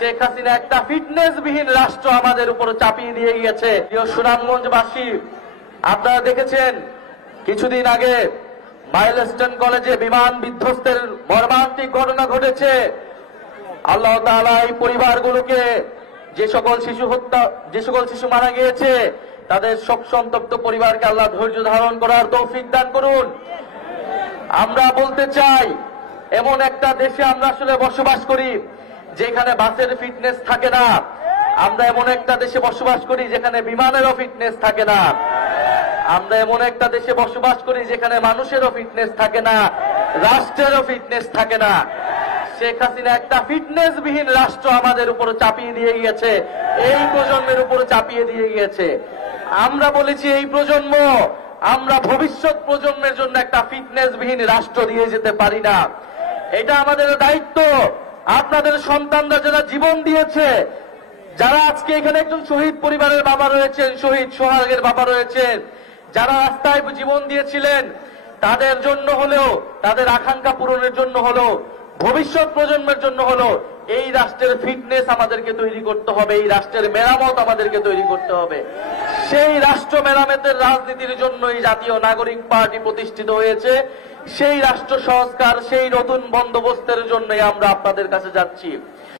শেখ হাসিনা একটা ফিটনেসবিহীন রাষ্ট্র আমাদের উপর চাপিয়ে দিয়ে গিয়েছে। প্রিয় সুনামগঞ্জবাসী, আপনারা দেখেছেন কিছুদিন আগে মাইলস্টোন কলেজে বিমান বিধ্বস্তের মর্মান্তিক ঘটনা ঘটেছে। আল্লাহ তাআলা এই পরিবারগুলোকে, যে সকল শিশু মারা গিয়েছে, তাদের শোক সন্তপ্ত পরিবারকে আল্লাহ ধৈর্য ধারণ করার তৌফিক দান করুন। আমরা বলতে চাই, এমন একটা দেশে আমরা আসলে বসবাস করি যেখানে বাসের ফিটনেস থাকে না। আমরা এমন একটা দেশে বসবাস করি যেখানে বিমানেরও ফিটনেস থাকে না। আমরা এমন একটা দেশে বসবাস করি যেখানে মানুষেরও ফিটনেস থাকে না, রাষ্ট্রেরও ফিটনেস থাকে না। শেখ হাসিনা একটা ফিটনেসবিহীন রাষ্ট্র আমাদের উপর চাপিয়ে দিয়ে গিয়েছে, এই প্রজন্মের উপর চাপিয়ে দিয়ে গিয়েছে। আমরা বলেছি এই প্রজন্ম, আমরা ভবিষ্যৎ প্রজন্মের জন্য একটা ফিটনেসবিহীন রাষ্ট্র দিয়ে যেতে পারি না। এটা আমাদের দায়িত্ব। আপনাদের সন্তানরা যারা জীবন দিয়েছে, যারা আজকে এখানে একজন শহীদ পরিবারের বাবা রয়েছেন, শহীদ সোহাগের বাবা রয়েছেন, যারা রাস্তায় জীবন দিয়েছিলেন, তাদের জন্য হলেও, তাদের আকাঙ্ক্ষা পূরণের জন্য হলেও, ভবিষ্যৎ প্রজন্মের জন্য হলো এই রাষ্ট্রের ফিটনেস আমাদেরকে তৈরি করতে হবে, এই রাষ্ট্রের মেরামত আমাদেরকে তৈরি করতে হবে। সেই রাষ্ট্র মেরামতের রাজনীতির জন্যই জাতীয় নাগরিক পার্টি প্রতিষ্ঠিত হয়েছে। সেই রাষ্ট্র সংস্কার, সেই নতুন বন্দোবস্তের জন্যই আমরা আপনাদের কাছে যাচ্ছি।